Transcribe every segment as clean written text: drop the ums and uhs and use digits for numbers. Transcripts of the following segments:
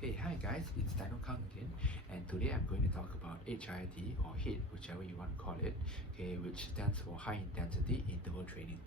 Hey, hi guys, it's dinokang again, and today I'm going to talk about HIIT or HIIT, whichever you want to call it, okay, which stands for high intensity interval training,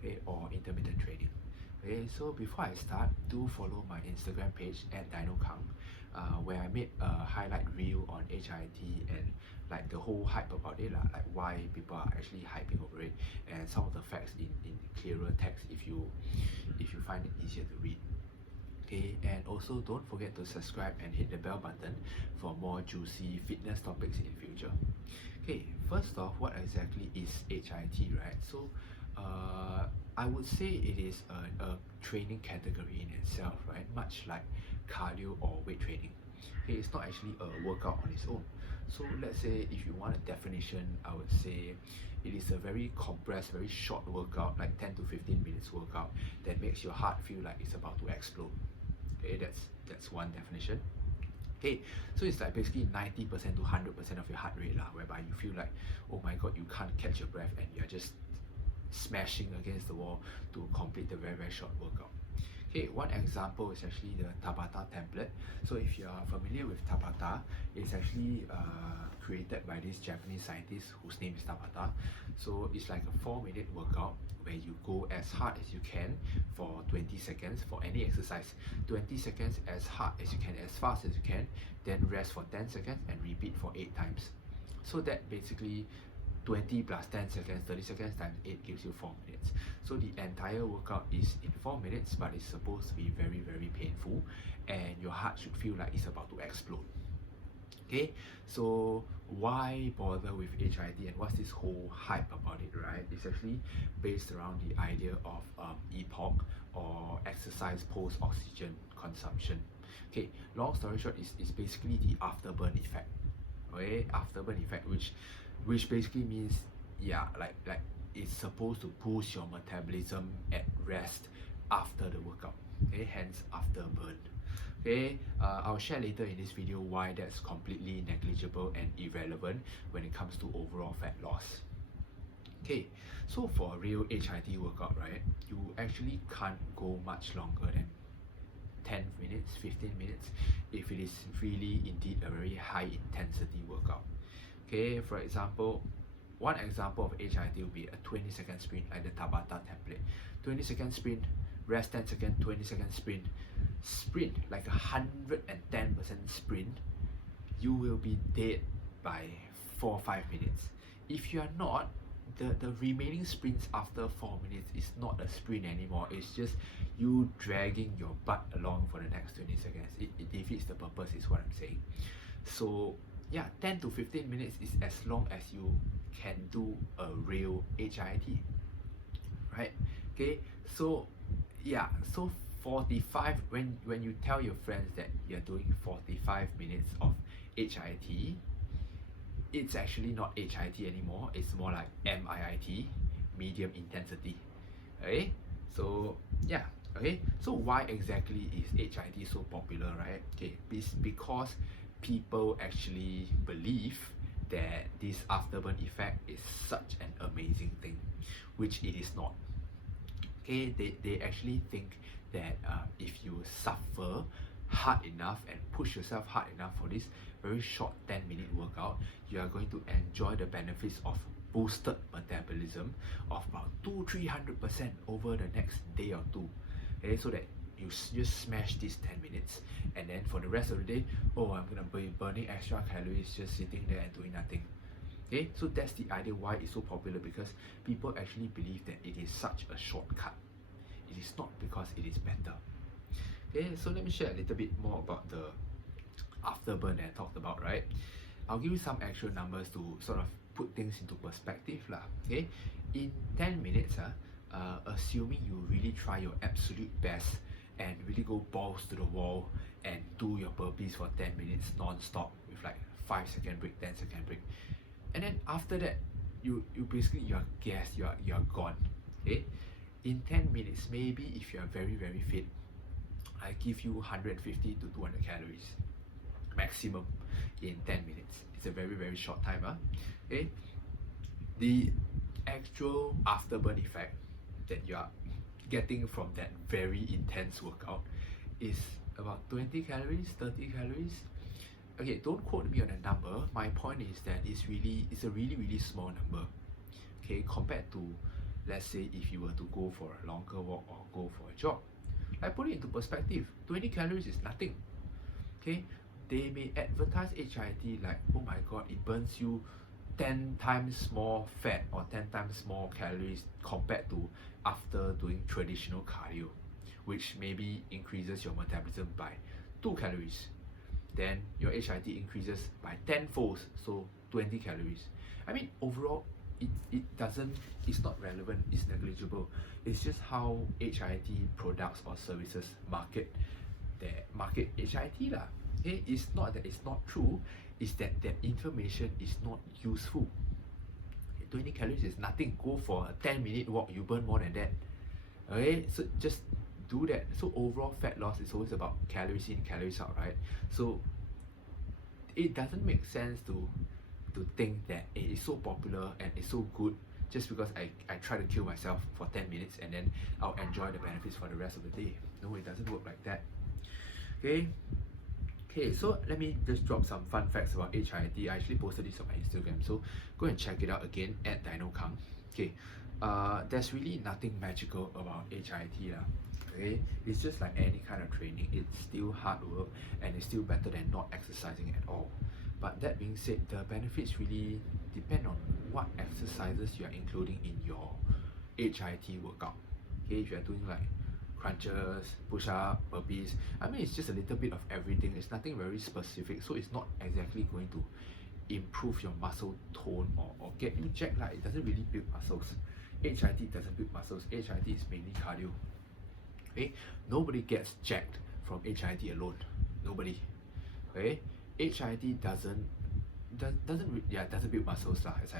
okay, or intermittent training. Okay, so before I start, do follow my Instagram page at dinokang, where I made a highlight reel on HIIT and like the whole hype about it, like why people are actually hyping over it, and some of the facts in clearer text if you find it easier to read. Okay, and also don't forget to subscribe and hit the bell button for more juicy fitness topics in future. Okay, first off, what exactly is HIIT, right? So I would say it is a training category in itself, right? Much like cardio or weight training. Okay, it's not actually a workout on its own. So let's say if you want a definition, I would say it is a very compressed, very short workout, like 10 to 15 minutes workout that makes your heart feel like it's about to explode. Okay, that's one definition. Okay, so it's like basically 90% to 100% of your heart rate whereby you feel like, oh my god, you can't catch your breath and you're just smashing against the wall to complete the very short workout. Okay, one example is actually the TABATA template. So if you are familiar with TABATA, it's actually created by this Japanese scientist whose name is TABATA. So it's like a 4-minute workout where you go as hard as you can for 20 seconds for any exercise. 20 seconds as hard as you can, as fast as you can, then rest for 10 seconds and repeat for 8 times. So that basically 20 plus 10 seconds, 30 seconds times 8 gives you 4 minutes. So the entire workout is in 4 minutes, but it's supposed to be very painful and your heart should feel like it's about to explode. Okay, so why bother with HIIT and what's this whole hype about it, right? It's actually based around the idea of EPOC, or exercise post-oxygen consumption. Okay, long story short, is basically the afterburn effect. Okay, afterburn effect, which basically means, yeah, like it's supposed to boost your metabolism at rest after the workout. Okay, hence afterburn. Okay, I'll share later in this video why that's completely negligible and irrelevant when it comes to overall fat loss. Okay, so for a real HIIT workout, right, you actually can't go much longer than 10 minutes, 15 minutes if it is really indeed a very high intensity workout. Okay, for example, one example of HIIT will be a 20-second sprint like the TABATA template. 20-second sprint, rest 10 seconds, 20-second sprint. Sprint like 110% sprint, you will be dead by 4 or 5 minutes. If you are not, the remaining sprints after 4 minutes is not a sprint anymore. It's just you dragging your butt along for the next 20 seconds. It defeats the purpose, is what I'm saying. So yeah, 10 to 15 minutes is as long as you can do a real HIIT, right? Okay, so yeah, so 45, when you tell your friends that you're doing 45 minutes of HIIT, it's actually not HIIT anymore, it's more like MIIT, medium intensity. Okay, so yeah, okay, so why exactly is HIIT so popular, right? Okay, because people actually believe that this afterburn effect is such an amazing thing, which it is not. Okay, they actually think that if you suffer hard enough and push yourself hard enough for this very short 10-minute workout, you are going to enjoy the benefits of boosted metabolism of about 200-300% over the next day or two. Okay, so that you just smash these 10 minutes, and then for the rest of the day, oh, I'm gonna be burning extra calories just sitting there and doing nothing. Okay, so that's the idea why it's so popular, because people actually believe that it is such a shortcut. It is not because it is better. Okay, so let me share a little bit more about the afterburn that I talked about, right? I'll give you some actual numbers to sort of put things into perspective lah. Okay, in 10 minutes, assuming you really try your absolute best and really go balls to the wall and do your burpees for 10 minutes non-stop with like 5-second break, 10-second break, and then after that you basically you're gassed, you're gone. Okay, in 10 minutes, maybe if you're very fit, I give you 150 to 200 calories maximum in 10 minutes. It's a very short time. Okay, the actual afterburn effect that you are getting from that very intense workout is about 20 calories, 30 calories. Okay, don't quote me on a number. My point is that it's a really small number. Okay, compared to, let's say, if you were to go for a longer walk or go for a jog. Like, put it into perspective, 20 calories is nothing. Okay, they may advertise HIIT like, oh my god, it burns you 10 times more fat or 10 times more calories compared to after doing traditional cardio, which maybe increases your metabolism by 2 calories. Then your HIIT increases by 10 folds, so 20 calories. I mean, overall, it's not relevant, it's negligible. It's just how HIIT products or services market HIIT lah. Okay, it's not that it's not true, it's that that information is not useful. 20 calories is nothing. Go for a 10-minute walk, you burn more than that. Okay, so just do that. So overall fat loss is always about calories in, calories out, right? So it doesn't make sense to think that it is so popular and it's so good just because I try to kill myself for 10 minutes and then I'll enjoy the benefits for the rest of the day. No, it doesn't work like that. Okay, so let me just drop some fun facts about HIIT. I actually posted this on my Instagram, so go and check it out again at dinokang. Okay, there's really nothing magical about HIIT lah. Okay, it's just like any kind of training. It's still hard work and it's still better than not exercising at all. But that being said, the benefits really depend on what exercises you are including in your HIIT workout. Okay, if you are doing like crunches, push-up, burpees, I mean, it's just a little bit of everything. It's nothing very specific, so it's not exactly going to improve your muscle tone or get you jacked. Like, it doesn't really build muscles. HIIT doesn't build muscles. HIIT is mainly cardio. Okay, nobody gets jacked from HIIT alone. Nobody. Okay, HIIT doesn't build muscles lah, as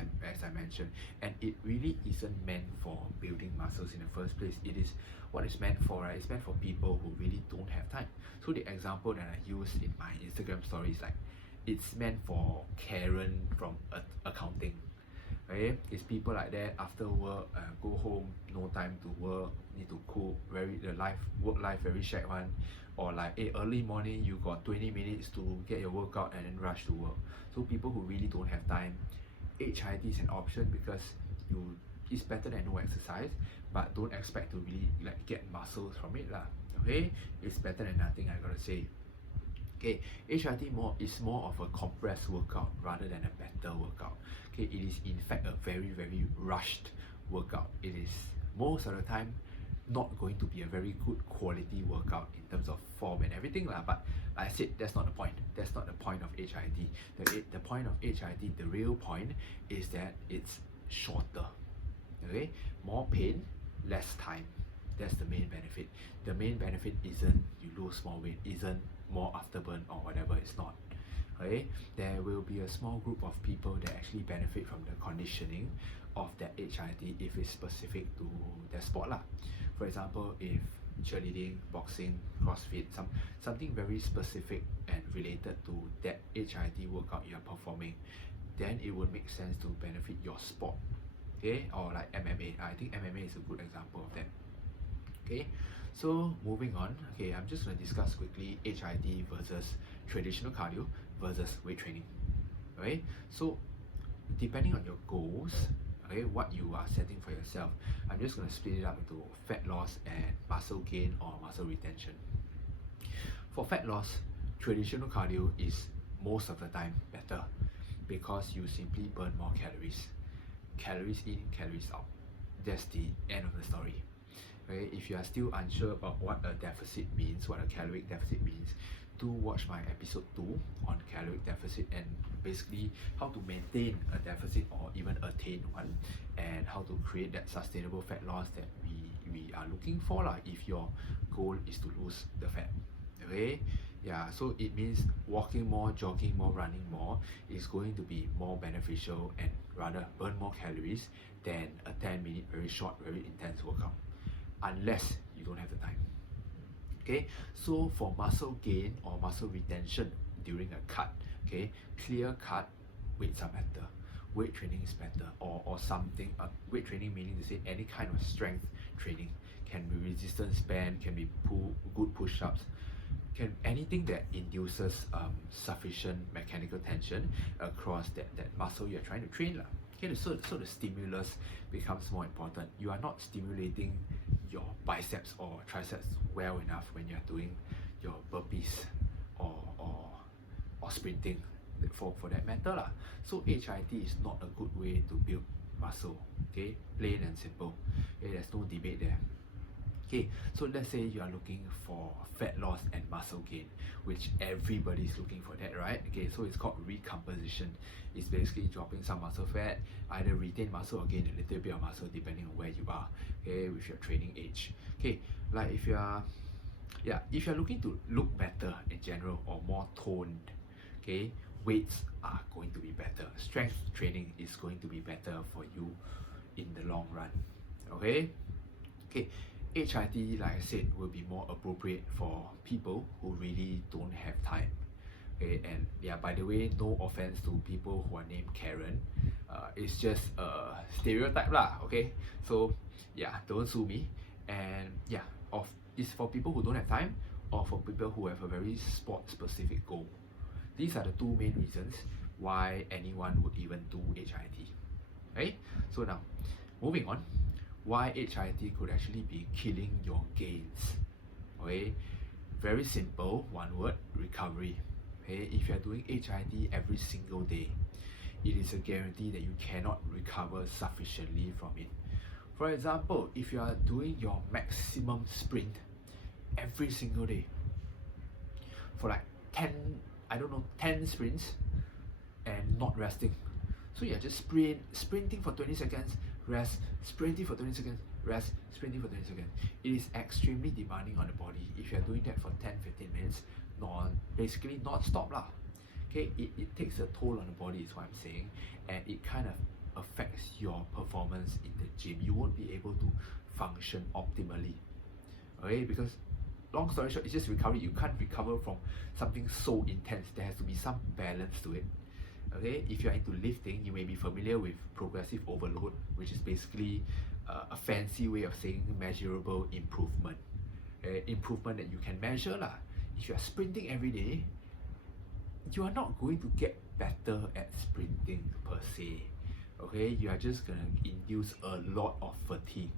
I mentioned, and it really isn't meant for building muscles in the first place. It is what it's meant for, right? It's meant for people who really don't have time. So the example that I use in my Instagram story is like, it's meant for Karen from accounting. Okay, it's people like that after work, go home, no time to work, need to cook, work life very shack one, or like early morning you got 20 minutes to get your workout and then rush to work. So people who really don't have time, HIIT is an option because it's better than no exercise, but don't expect to really like get muscles from it lah. Okay, it's better than nothing, I gotta say. Okay, HIIT is more of a compressed workout rather than a better workout. Okay, it is in fact a very rushed workout. It is most of the time not going to be a very good quality workout in terms of form and everything lah. But like I said, that's not the point. That's not the point of HIIT. The point of HIIT, the real point, is that it's shorter. Okay, more pain, less time. That's the main benefit. The main benefit isn't you lose more weight, isn't more afterburn or whatever. It's not. Okay, there will be a small group of people that actually benefit from the conditioning of that HIIT if it's specific to their sport lah. For example, if cheerleading, boxing, CrossFit, something very specific and related to that HIIT workout you are performing, then it would make sense to benefit your sport. Okay, or like MMA. I think MMA is a good example of that. Okay, so moving on. Okay, I'm just going to discuss quickly HIIT versus traditional cardio versus weight training. Okay, so depending on your goals, okay, what you are setting for yourself, I'm just going to split it up into fat loss and muscle gain or muscle retention. For fat loss, traditional cardio is most of the time better because you simply burn more calories. Calories in, calories out. That's the end of the story. Okay, if you are still unsure about what a deficit means, what a caloric deficit means, do watch my episode 2 on caloric deficit and basically how to maintain a deficit or even attain one, and how to create that sustainable fat loss that we are looking for lah, if your goal is to lose the fat. Okay, yeah, so it means walking more, jogging more, running more is going to be more beneficial and rather burn more calories than a 10-minute very short, very intense workout, unless you don't have the time. Okay, so for muscle gain or muscle retention during a cut, okay, clear cut, weights are better, weight training is better, or something. Weight training meaning to say any kind of strength training, can be resistance band, can be good push-ups. can anything that induces sufficient mechanical tension across that muscle you're trying to train lah. Okay, so the stimulus becomes more important. You are not stimulating your biceps or triceps well enough when you're doing your burpees or sprinting for that matter lah. So HIIT is not a good way to build muscle. Okay, plain and simple. Okay, there's no debate there. Okay, so let's say you are looking for fat loss and muscle gain, which everybody's looking for that, right? Okay, so it's called recomposition. It's basically dropping some muscle fat, either retain muscle or gain a little bit of muscle depending on where you are, okay, with your training age. Okay, like if you're looking to look better in general or more toned, okay, weights are going to be better. Strength training is going to be better for you in the long run. Okay? Okay. HIIT, like I said, will be more appropriate for people who really don't have time. Okay, and yeah, by the way, no offense to people who are named Karen. It's just a stereotype lah. Okay, so yeah, don't sue me. And yeah, it's for people who don't have time or for people who have a very sport-specific goal. These are the two main reasons why anyone would even do HIIT. Okay, so now moving on. Why HIIT could actually be killing your gains. Okay, very simple, one word: recovery. Okay, if you are doing HIIT every single day, it is a guarantee that you cannot recover sufficiently from it. For example, if you are doing your maximum sprint every single day for like 10 sprints and not resting, so you're just sprinting for 20 seconds, rest, sprinting for 20 seconds, rest, sprinting for 20 seconds. It is extremely demanding on the body if you're doing that for 10-15 minutes, basically non-stop lah. Okay, it takes a toll on the body is what I'm saying, and it kind of affects your performance in the gym. You won't be able to function optimally. Okay, because long story short, it's just recovery. You can't recover from something so intense. There has to be some balance to it. Okay, if you're into lifting, you may be familiar with progressive overload, which is basically a fancy way of saying measurable improvement. Improvement that you can measure lah. If you are sprinting every day, you are not going to get better at sprinting per se. Okay, you are just gonna induce a lot of fatigue.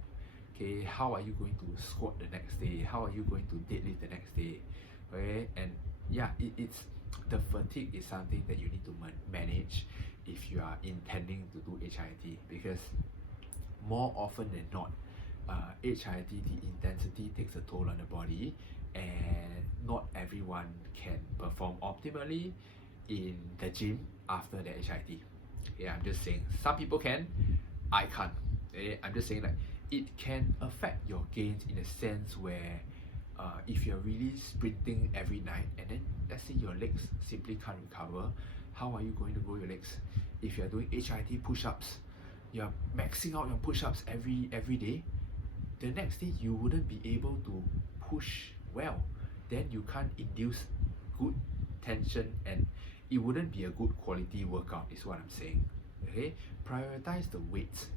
Okay, how are you going to squat the next day? How are you going to deadlift the next day? Okay, and yeah, it's the fatigue is something that you need to manage if you are intending to do HIIT, because more often than not, HIIT, the intensity takes a toll on the body, and not everyone can perform optimally in the gym after the HIIT. Yeah, I'm just saying, some people can, I can't. I'm just saying, like, it can affect your gains in a sense where if you're really sprinting every night and then let's say your legs simply can't recover, how are you going to grow your legs? If you're doing HIIT push-ups, you're maxing out your push-ups every day, the next day you wouldn't be able to push well. Then you can't induce good tension and it wouldn't be a good quality workout is what I'm saying. Okay, prioritize the weights.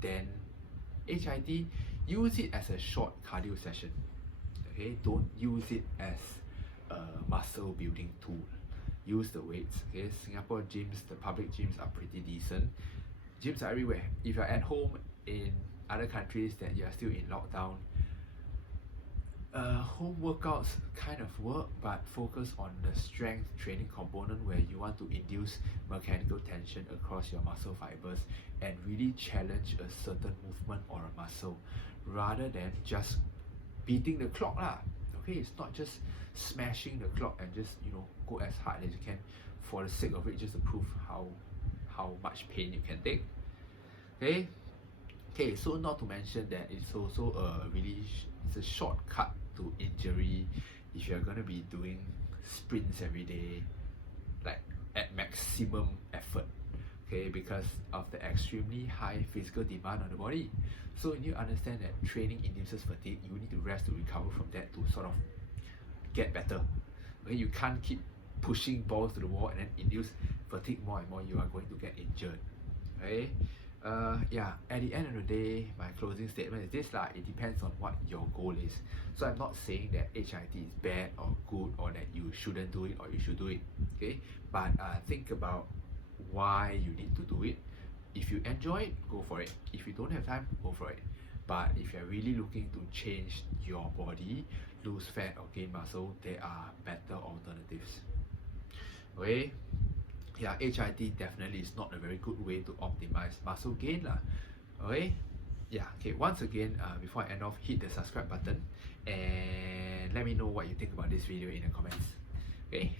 Then HIIT, use it as a short cardio session. Okay, don't use it as a muscle building tool. Use the weights. Okay, Singapore gyms, the public gyms are pretty decent. Gyms are everywhere. If you're at home in other countries that you are still in lockdown, home workouts kind of work, but focus on the strength training component where you want to induce mechanical tension across your muscle fibers and really challenge a certain movement or a muscle rather than just beating the clock lah. Okay, it's not just smashing the clock and just go as hard as you can for the sake of it, just to prove how much pain you can take. Okay, so not to mention that it's also it's a shortcut to injury if you're gonna be doing sprints every day, like at maximum effort. Okay, because of the extremely high physical demand on the body. So you need to understand that training induces fatigue. You need to rest to recover from that to sort of get better. Okay, you can't keep pushing balls to the wall and then induce fatigue more and more. You are going to get injured. Okay, Yeah, at the end of the day, my closing statement is this lah. It depends on what your goal is. So I'm not saying that HIIT is bad or good or that you shouldn't do it or you should do it. Okay, but think about why you need to do it. If you enjoy it, go for it. If you don't have time, go for it. But if you're really looking to change your body, lose fat or gain muscle, there are better alternatives. Okay, yeah, HIIT definitely is not a very good way to optimize muscle gain lah. Okay, yeah, okay, once again, before I end off, hit the subscribe button and let me know what you think about this video in the comments. Okay,